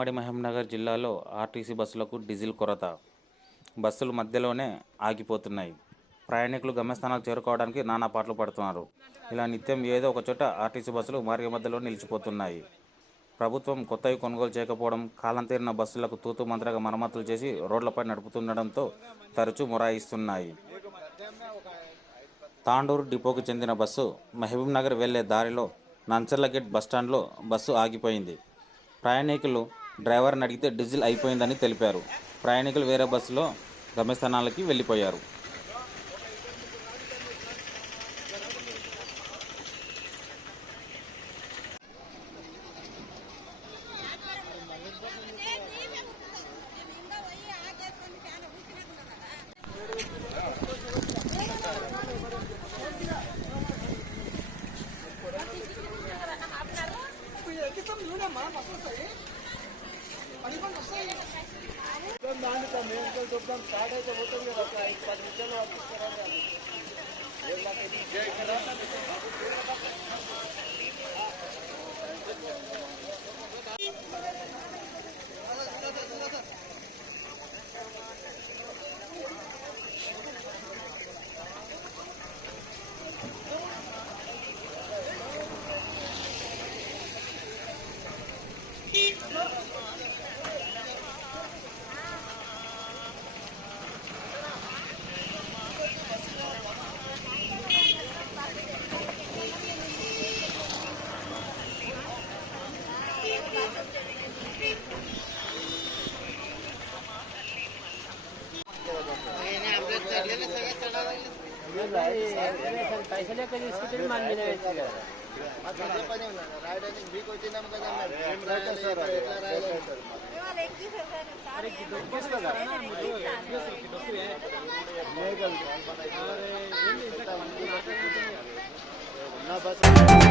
ఉమ్మడి మహబూబ్నగర్ జిల్లాలో RTC బస్సులకు diesel కొరత. బస్సులు మధ్యలోనే ఆగిపోతున్నాయి. ప్రయాణికులు గమ్యస్థానాలకు చేరుకోవడానికి నానా పాటలు పడుతున్నారు. ఇలా నిత్యం ఏదో ఒక చోట ఆర్టీసీ బస్సులు మార్గ మధ్యలో నిలిచిపోతున్నాయి. ప్రభుత్వం కొత్తవి కొనుగోలు చేయకపోవడం, కాలం తీరిన బస్సులకు తూతూ మంత్రంగా మరమ్మతులు చేసి రోడ్లపై నడుపుతుండడంతో తరచూ మొరాయిస్తున్నాయి. తాండూరు డిపోకు చెందిన బస్సు మహబూబ్నగర్ వెళ్లే దారిలో నంచర్లగేట్ బస్టాండ్లో బస్సు ఆగిపోయింది. ప్రయాణికులు డ్రైవర్ని అడిగితే డీజిల్ అయిపోయిందని తెలిపారు. ప్రయాణికులు వేరే బస్సులో గమ్యస్థానాలకి వెళ్లిపోయారు. पैसे लेकर इसके मान भी नहीं बस